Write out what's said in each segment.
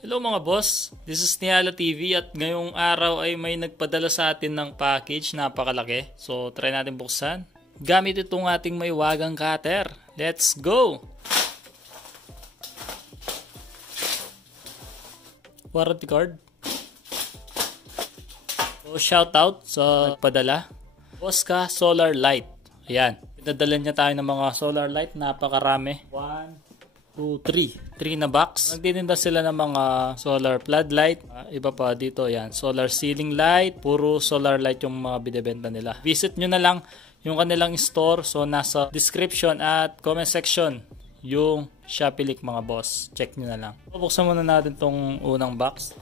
Hello mga boss, this is Niala TV at ngayong araw ay may nagpadala sa atin ng package, napakalaki. So try natin buksan. Gamit itong ating may wagang cutter. Let's go! Warranty card. So shout out sa nagpadala. Bosca Solar Light. Ayan, pinadala niya tayo ng mga solar light, napakarami. 1, 2, 3 na box. Nagtitinda sila ng mga solar floodlight. Iba pa dito, yan. Solar ceiling light. Puro solar light yung mga binibenta nila. Visit nyo na lang yung kanilang store. So, nasa description at comment section yung Shopee link mga boss. Check nyo na lang. Buksan muna natin tong unang box.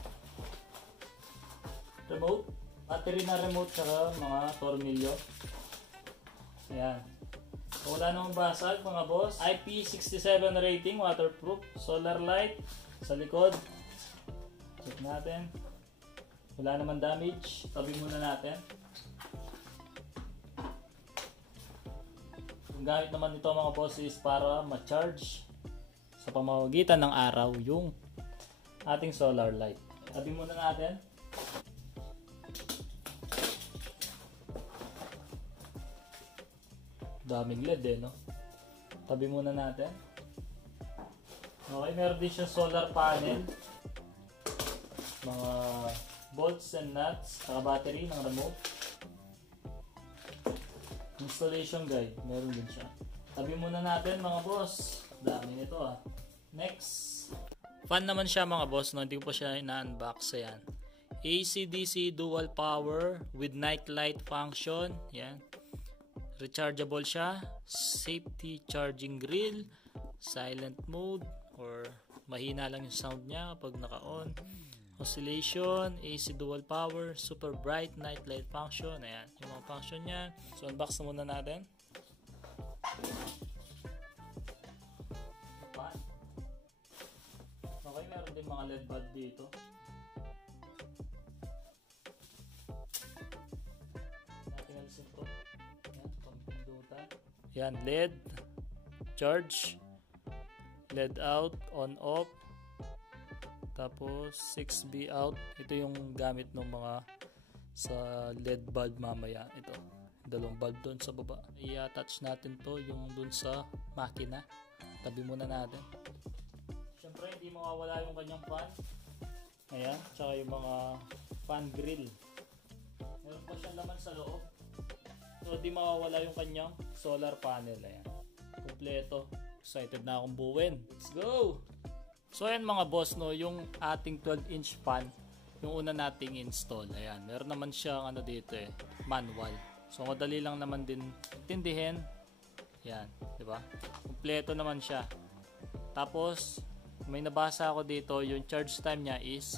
Remote. Battery na remote saka mga tornilyo. Ayan. Wala namang basag mga boss. IP67 rating, waterproof, solar light sa likod. Check natin. Wala namang damage. Tabi muna natin. Yung gamit naman nito mga boss is para ma-charge sa pamamagitan ng araw yung ating solar light. Tabi muna natin. Daming LED no? Tabi muna natin. Okay, meron din siya solar panel. Mga bolts and nuts, saka battery ng remote. Installation guide, meron din siya. Tabi muna natin mga boss. Dami nito Next. Fan naman siya mga boss, no? Hindi ko pa siya ina-unbox. Ayan. AC/DC dual power with night light function. Yan. Rechargeable siya, safety charging grill, silent mode or mahina lang yung sound niya pag naka-on, oscillation, AC dual power, super bright night light function. Ayan, yung mga function niya. So unbox na muna natin. Okay, meron din mga LED bulb dito. Natin alisin to. Yan, LED, charge, LED out, on off, tapos 6B out. Ito yung gamit ng mga sa LED bulb mamaya. Ito, dalawang bulb doon sa baba. I-attach natin to yung doon sa makina. Tabi muna natin. Siyempre hindi mawawala yung kanyang fan. Ayan, tsaka yung mga fan grill. Meron pa siyang laman sa loob. So di mawawala yung kanyang solar panel. Ayan. Kompleto. Excited na akong buuin. Let's go! So ayan mga boss, no, yung ating 12-inch fan, yung una nating install. Ayan. Meron naman siyang ano dito manual. So madali lang naman din intindihin. Ayan, di ba? Kompleto naman siya. Tapos may nabasa ako dito, yung charge time niya is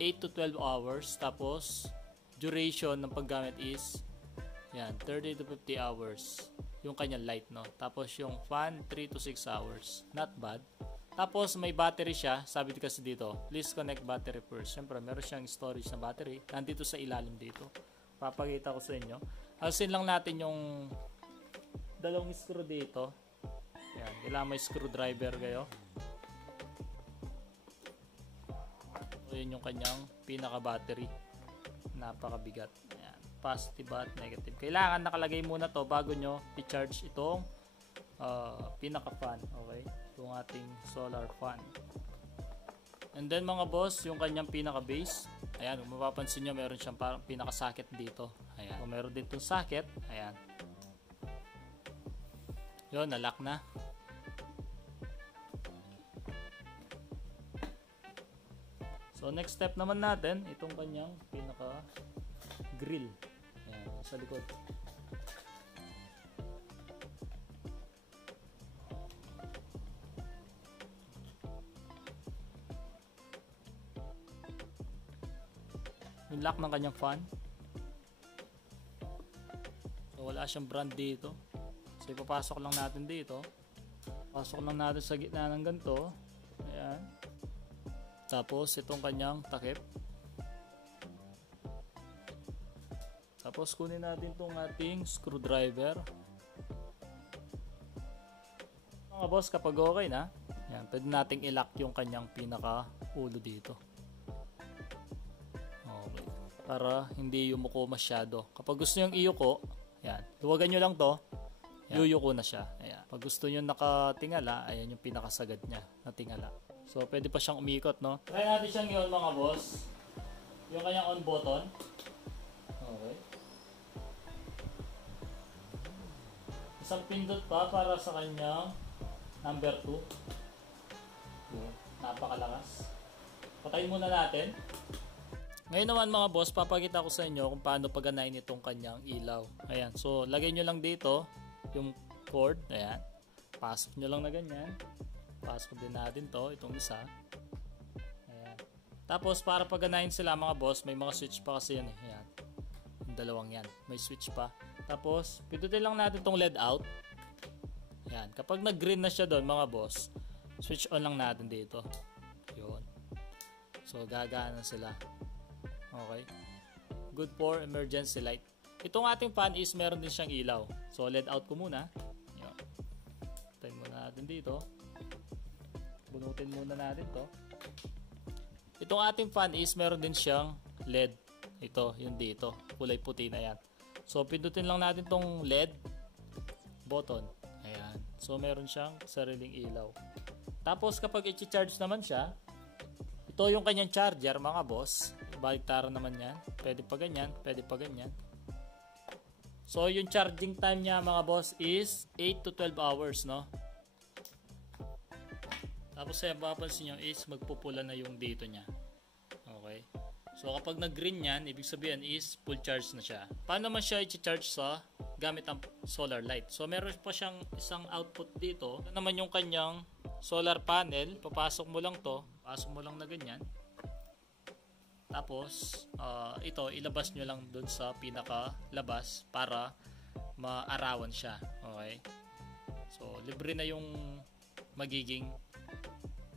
8 to 12 hours. Tapos duration ng paggamit is yan, 30 to 50 hours yung kanyang light, no? Tapos yung fan, 3 to 6 hours. Not bad. Tapos may battery siya. Sabi kasi dito, please connect battery first. Siyempre, meron siyang storage na battery. Nandito sa ilalim dito. Papakita ko sa inyo. Alisin lang natin yung dalawang screw dito. Yan, kailangan may screwdriver kayo. So, yun yung kanyang pinaka-battery. Napakabigat. Ayan. Positive at negative. Kailangan nakalagay muna to bago nyo i-charge itong pinaka-fan. Okay? Itong ating solar fan. And then mga boss, yung kanyang pinaka-base. Ayan, kung mapapansin nyo, meron siyang parang pinaka-socket dito. Ayan. Kung meron din itong socket. Ayan. Yun, nalock na. So next step naman natin, itong kanyang pinaka-grill. Ayan, sa likod. Yung lock ng kanyang fan. So wala siyang brand dito. So ipapasok lang natin dito. Pasok lang natin sa gitna ng ganito. Ayan. Tapos itong kanyang takip. Tapos kunin natin itong ating screwdriver. Mga boss, kapag okay na, yan, pwede nating i-lock yung kanyang pinaka ulo dito. Okay. Para hindi yumuko masyado. Kapag gusto nyo iyuko, yan. Luwagan nyo lang to. Yuyuko na siya. Ayan. Pag gusto nyo nakatingala, ayan yung pinakasagad niya na tingala. So, pwede pa siyang umikot, no? Try natin siyang yun, mga boss. Yung kanyang on button. Okay. Isang pindot pa para sa kanyang number 2. Napakalakas. Patayin muna natin. Ngayon naman mga boss, papakita ko sa inyo kung paano paganayin itong kanyang ilaw. Ayan. So, lagay nyo lang dito yung cord. Ayan. Pasok nyo lang na ganyan. Pasok din natin to. Itong isa. Ayan. Tapos, para paganayin sila mga boss, may mga switch pa kasi yan eh. Ayan. Yung dalawang yan. May switch pa. Tapos, pindutin lang natin tong LED out. Ayan. Kapag nag-green na siya doon mga boss, switch on lang natin dito. Yun. So, gagana sila. Okay. Good for emergency light. Itong ating fan is meron din siyang ilaw. So, LED out ko muna. Yun. Tayin muna natin dito. Bunutin muna natin to. Itong ating fan is meron din siyang LED. Ito, yung dito. Kulay puti na yan. So, pindutin lang natin tong LED button. Ayan. So, meron siyang sariling ilaw. Tapos, kapag i-charge naman siya, ito yung kanyang charger, mga boss. Baliktaran naman yan. Pwede pa ganyan, pwede pa ganyan. So, yung charging time niya, mga boss, is 8 to 12 hours, no? Tapos, mapapansin nyo is magpupula na yung dito niya. Okay? So, kapag nag-green yan, ibig sabihin is full charge na siya. Paano naman siya i-charge sa gamit ang solar light? So, meron pa siyang isang output dito. Ito naman yung kanyang solar panel. Papasok mo lang to. Pasok mo lang na ganyan. Tapos, ito, ilabas nyo lang dun sa pinaka-labas para maarawan siya. Okay? So, libre na yung magiging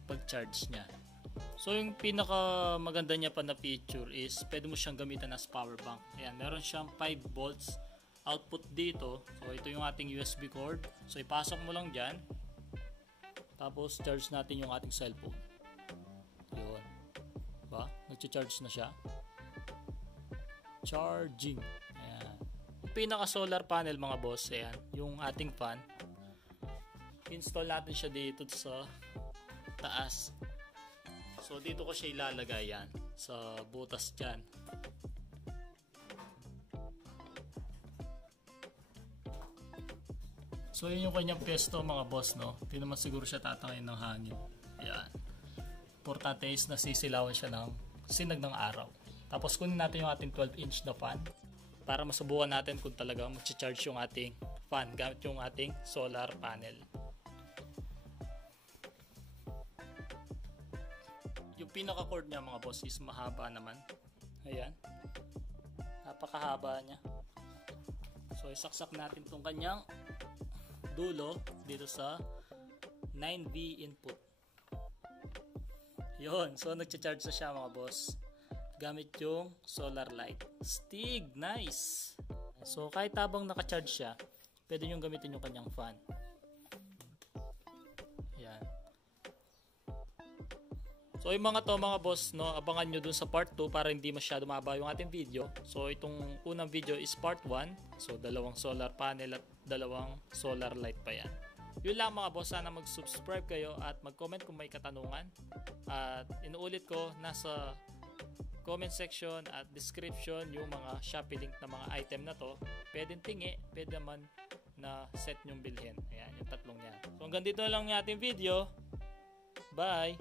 pag-charge niya. So, yung pinaka-maganda niya pa na feature is pwede mo siyang gamitan as power bank. Ayan, meron siyang 5 volts output dito. So, ito yung ating USB cord. So, ipasok mo lang dyan. Tapos, charge natin yung ating cellphone. Yun. Ba? Nag-charge na siya. Charging. Ayan. Yung pinaka-solar panel mga boss, ayan, yung ating fan. Install natin siya dito sa taas. So, dito ko siya ilalagay yan. Sa butas dyan. So, yun yung kanyang pesto mga boss, no? Hindi naman siguro siya tatangin ng hangin. Ayan. Importante is nasisilawan siya ng sinag ng araw. Tapos kunin natin yung ating 12-inch na fan para masubukan natin kung talaga mag-charge yung ating fan gamit yung ating solar panel. Yung pinaka-cord niya mga boss is mahaba naman. Ayan. Napakahaba niya. So isaksak natin tong kanyang dulo dito sa 9V input. Yun, so nagcha-charge na siya mga boss gamit yung solar light. Stig, nice! So kahit habang naka-charge siya, pwede nyo gamitin yung kanyang fan. Yan. So yung mga to mga boss, no, abangan nyo dun sa part 2 para hindi masyado mahaba yung ating video. So itong unang video is part 1. So dalawang solar panel at dalawang solar light pa yan. Yun lang mga boss, sana mag-subscribe kayo at mag-comment kung may katanungan. At inuulit ko, nasa comment section at description yung mga Shopee link na mga item na to. Pwedeng tingi, pwede naman na set nyong bilhin. Ayan, yung tatlong yan. So hanggang dito lang yung ating video. Bye!